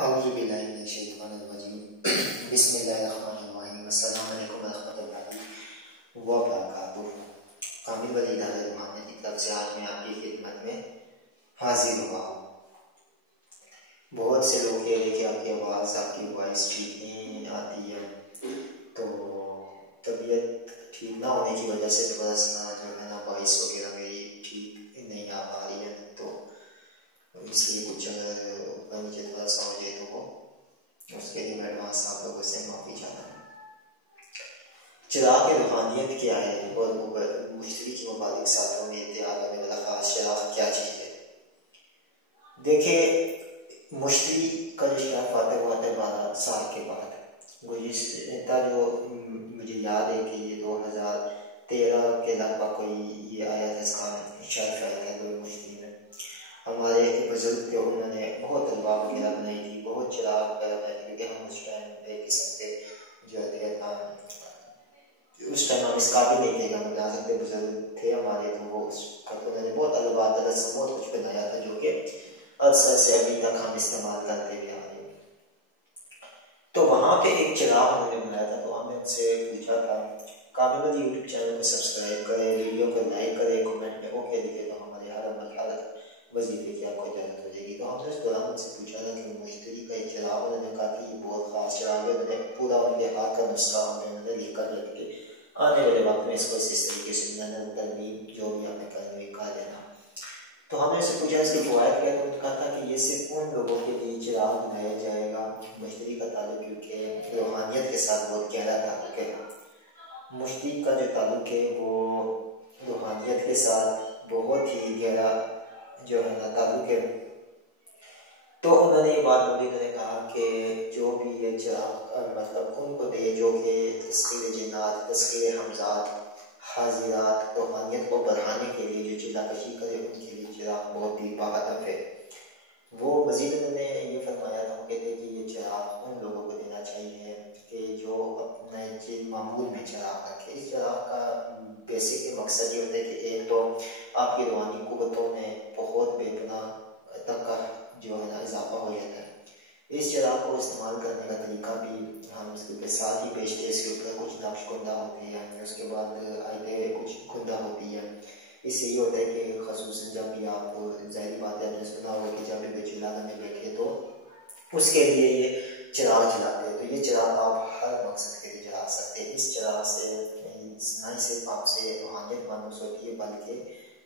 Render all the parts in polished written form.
اعوذ باللہ من الشیطان الرجیم بسم اللہ الرحمن الرحیم السلام علیکم ورحمۃ اللہ وبرکاتہ۔ کامل ولی ادارہ روحانیت کی طرف سے آج میں آپ کی خدمت میں حاضر ہوا ہوں۔ بہت سے لوگ کہہ رہے کہ آپ کی آواز آپ کی وائس ٹھیک نہیں آتی ہے، تو طبیعت ٹھیک نہ ہونے کی وجہ سے تھوڑا سا جو ہے نا وائس وغیرہ میری ٹھیک نہیں آ پا رہی ہے، تو اس لیے کچھ مجھے تھوڑا سا ہو جائے تو وہ اس کے لیے میں ایڈوانس آپ لوگوں سے معافی چاہتا ہوں۔ چراغ روحانیت کیا ہے اور مشتری کی مبارک ساتھوں میں اتحاد ہونے والا خاص چراغ کیا چیز ہے؟ دیکھیں، مشتری کا جو شرف آتا ہے وہ آتا ہے 12 سال کے بعد گزشتہ، جو مجھے یاد ہے کہ یہ 2013 کے لگ بھگ کوئی یہ آیا تھا، اس کا شرف آیا تھا کوئی مشتری میں۔ ہمارے بزرگ جو انہوں نے بہت الباب وغیرہ بنائی تھی، بہت چراغ وغیرہ بنائی تھی، کیونکہ ہم اس ٹائم پہ قسم کے جو ہے اس ٹائم ہم اس قابل نہیں تھے کہ ہم جا سکتے، بزرگ تھے ہمارے، تو وہ اس کا انہوں نے بہت الباب درس بہت کچھ بنایا تھا جو کہ عرصہ سے ابھی تک ہم استعمال کرتے ہوئے آ رہے ہیں۔ تو وہاں پہ ایک چراغ انہوں نے بنایا تھا، تو ہم نے ان سے پوچھا تھا کامل ولی یوٹیوب چینل کو سبسکرائب کریں، ویڈیو کو لائک کریں، کمنٹ میں اوکے لکھے تو ہمارے ہر عمل ہر وظیفے کی آپ کو اجازت ہو جائے گی۔ تو ہم نے اس دوران ان سے پوچھا تھا کہ مشتری کا ایک چراغ، انہوں نے کہا کہ یہ بہت خاص چراغ ہے، انہوں نے پورا ان کے ہاتھ کا نسخہ انہوں نے لکھ کر رکھ کے آنے والے وقت میں اس کو اس طریقے سے نظر ترمیم جو بھی آپ نے کرنے میں کہا دینا۔ تو ہم نے اسے پوچھا اس کے فوائد کیا، تو انہوں نے کہا تھا کہ یہ صرف ان لوگوں کے لیے چراغ بنایا جائے گا مشتری کا تعلق، کیونکہ روحانیت کے ساتھ بہت گہرا تعلق ہے۔ مشتری کا جو تعلق ہے وہ روحانیت کے ساتھ بہت ہی گہرا جو ہے نا تعلق ہے۔ تو انہوں نے یہ بات بولی، انہوں نے کہا کہ جو بھی یہ چراغ مطلب ان کو دے جو کہ تسخیر جنات، تسخیر حمزات، حاضرات، روحانیت کو بڑھانے کے لیے جو چلا کشی کرے، ان کے لیے چراغ بہت ہی باہدف ہے۔ وہ مزید انہوں نے یہ فرمایا تھا کہ یہ چراغ ان لوگوں کو دینا چاہیے کہ جو اپنے جن معمول میں چراغ رکھے۔ اس چراغ کا بیسک مقصد یہ ہوتا ہے کہ ایک تو آپ کی روحانی قوتوں میں بہت بے پناہ تک کا جو ہے نا اضافہ ہو جاتا ہے۔ اس چراغ کو استعمال کرنے کا طریقہ بھی ہم اس کے ساتھ ہی پیش اس کے اوپر کچھ نقش کندہ ہوتے ہیں، اس کے بعد آئیے کچھ کندہ ہوتی ہے۔ اس سے یہ ہوتا ہے کہ خصوصاً جب بھی آپ ظاہری بات ہے سنا ہوا کہ جب بھی بیت اللہ میں بیٹھے تو اس کے لیے یہ چراغ جلاتے ہیں، تو یہ چراغ آپ ہر مقصد کے لیے جلا سکتے ہیں۔ اس چراغ سے نہ ہی صرف آپ سے روحانیت مانوس ہوتی ہے بلکہ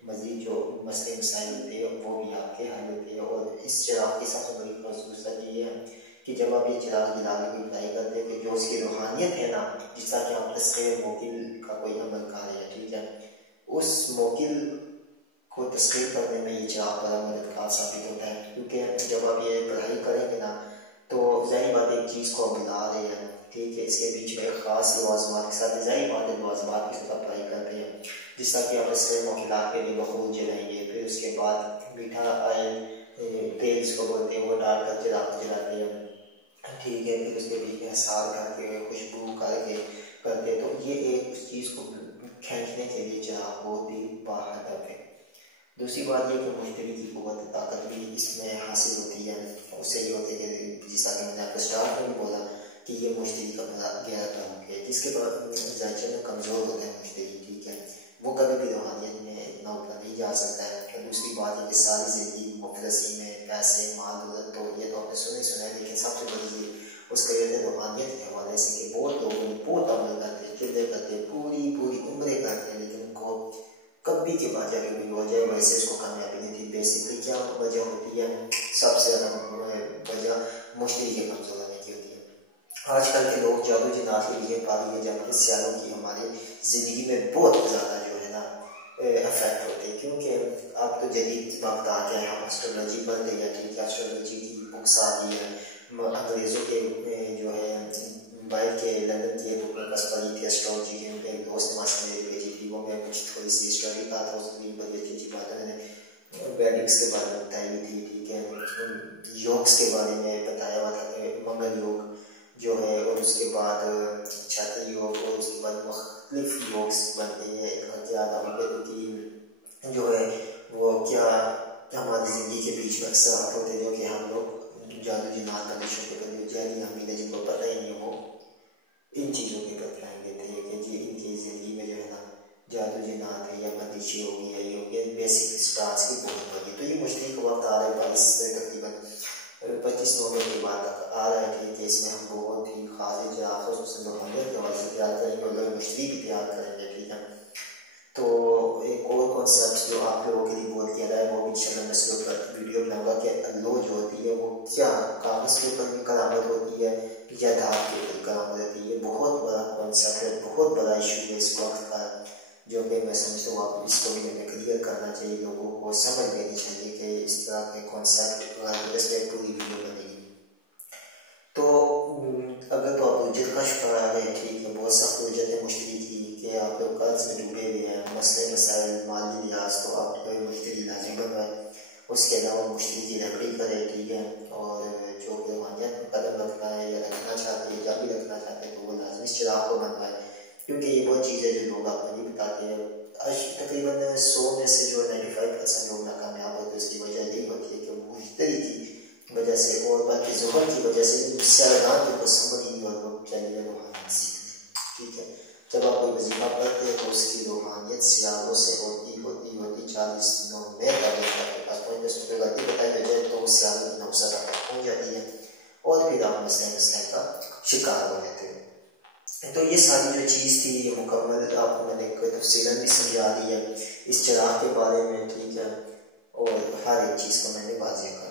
مزید جو مسئلے مسائل ہوتے ہیں وہ بھی آپ کے حل ہوتے ہیں۔ اور اس چراغ کی سب سے بڑی خصوصیت یہ ہے کہ جب آپ یہ چراغ جلا کے کوئی ٹرائی کرتے ہیں کہ جو اس کی روحانیت ہے نا، جس طرح کہ آپ تسخیر موکل کا کوئی عمل کر رہے ہیں، ٹھیک ہے، اس موکل کو تسخیر کرنے میں یہ چراغ بڑا مددگار ثابت ہوتا ہے، کیونکہ جب آپ یہ پڑھائی کریں گے نا تو ظاہر بات ایک چیز کو آپ ملا رہے ہیں، ٹھیک ہے، اس کے بیچ میں ایک خاص لوازمات کے ساتھ ظاہر بات ہے لوازمات کی سطح پڑھائی کرتے ہیں، جس طرح کہ آپ تسخیر موکلات کے لیے بخور جلائیں گے، پھر اس کے بعد میٹھا آئل تیل اس کو بولتے ہیں وہ ڈال کر چراغ جلاتے ہیں، ٹھیک ہے، پھر اس کے بیچ میں حسار کر کے خوشبو کر کے کرتے ہیں، تو یہ ایک اس چیز کو کھینچنے کے لیے چراغ بہت ہی باہدف ہے۔ دوسری بات یہ کہ مشتری کی قوت طاقت بھی اس میں حاصل ہوتی ہے، اس سے یہ ہوتا ہے کہ جس طرح کہ میں نے آپ کو اسٹارٹ میں بھی بولا کہ یہ مشتری کا بڑا گہرا تعلق ہے، جس کے بعد ذائچے میں کمزور ہوتا ہے مشتری، ٹھیک ہے، وہ کبھی بھی روحانیت میں اتنا اوپر نہیں جا سکتا ہے۔ دوسری بات یہ کہ ساری زندگی مفلسی میں پیسے مال دولت تو یہ تو آپ نے سنا ہے، لیکن سب سے بڑی چیز اس کا یہ روحانیت کے حوالے سے کہ بہت لوگ بہت عمل کرتے چلے کرتے پوری عمریں کرتے ہیں، لیکن ان کو کبھی کے بعد جا کے کوئی ہو جائے ویسے اس کو کامیابی نہیں تھی۔ بیسکلی کیا وجہ ہوتی ہے؟ سب سے زیادہ وجہ مشتری کے کمزور ہونے کی ہوتی ہے۔ آج کل کے لوگ جادو جنات کے لیے پا رہی ہے، جبکہ سیالوں کی ہماری زندگی میں بہت زیادہ جو ہے نا افیکٹ ہوتے ہیں، کیونکہ اب تو جدید وقت آ گیا ہے، ہم اسٹرالوجی بن گئی ہے، ٹھیک ہے، اسٹرالوجی کی بکس آ گئی ہے، انگریزوں کے جو ہے باہر کے لندن کی بک میں بس پڑھی تھی اسٹرالوجی کی، ان پہ دوست ماسٹر میری بھیجی تھی، وہ میں کچھ تھوڑی سی اسٹڈی کا تھا، اس میں بڑی اچھی اچھی باتیں میں نے ویڈکس کے بارے میں بتائی ہوئی تھی، ٹھیک ہے، یوگس کے بارے میں بتایا ہوا تھا کہ منگل یوگ جو ہے، اور اس کے بعد چھاتی یوگ، اور اس کے بعد مختلف یوگس بنتے ہیں، ان کا کیا دعوت جو ہے وہ کیا ہماری زندگی کے بیچ میں اثرات ہوتے ہیں جو کہ ہم لوگ جادو جنات کا شو کے جو جہری حامد ہے جن کو پتہ ہی نہیں وہ ان چیزوں کے بتلائیں گے تھے کہ جی ان کی زندگی میں جو ہے نا جادو جنات ہے یا بندشی ہوگی ہے یہ ہوگی بیسک اسٹارس کی بہت بڑی. تو یہ مشتری کا وقت آ رہا ہے 22 تقریباً 25 نومبر کے بعد تک آ رہا ہے کہ اس میں ہم بہت ہی خاص اجرا خصوصاً محمد کے حوالے سے تیار کریں گے اور مشتری بھی تیار کریں گے. ٹھیک ہے. تو ایک اور کانسیپٹ جو آپ لوگوں کے لیے بہت کہہ رہا ہے وہ بھی انشاءاللہ میں اس کے اوپر ویڈیو بناؤں گا کہ لو جو ہوتی ہے وہ کیا کاغذ کے اوپر بھی کرامت ہوتی ہے یا دھات کے اوپر کرامت ہوتی ہے. یہ بہت بڑا کانسیپٹ ہے, بہت بڑا ایشو ہے اس وقت کا, جو کہ میں سمجھتا ہوں آپ اس کو بھی ہمیں کلیئر کرنا چاہیے, لوگوں کو سمجھ لینی چاہیے کہ اس طرح کے کانسیپٹ اس میں پوری ویڈیو بنے گی. تو اگر تو آپ اجرت کا شکار ہے, ٹھیک ہے, بہت سخت اجرت ہے مشتری کی کہ آپ لوگ قرض میں ڈوبے ہوئے ہیں, مسئلے مسائل مالی لحاظ, تو آپ کوئی مشتری لازم بنوائے. اس کے علاوہ مشتری کی رہبری کرے. ٹھیک ہے. اور جو روحانیت میں قدم رکھنا ہے یا رکھنا چاہتے ہیں یا بھی رکھنا چاہتے ہیں تو وہ لازمی اس چراغ کو بنوائے, کیونکہ یہ وہ چیز ہے جو لوگ آپ کو نہیں بتاتے ہیں. تقریباً 100 میں سے جو 95% لوگ ناکامیاب ہوتے ہیں اس کی وجہ یہی ہوتی ہے کہ وہ مشتری کی وجہ سے اور باقی ظہر کی وجہ سے سیاگان کو سمجھی اور وہ چلیے روحانیت سیکھتے. ٹھیک ہے. جب آپ کوئی وظیفہ پڑھتے ہیں تو اس کی روحانیت سیاگوں سے ہوتی 40 دنوں میں غلطی بتائی ہو جائے تو اس سیاگوں کی نوسط ہو جاتی ہے اور پھر آپ مسئلے کا شکار ہو جاتے ہیں. تو یہ ساری جو چیز تھی یہ مکمل آپ کو میں نے تفصیلاً بھی سمجھا دی ہے اس چراغ کے بارے میں. ٹھیک ہے. اور ہر ایک چیز کو میں نے واضح کر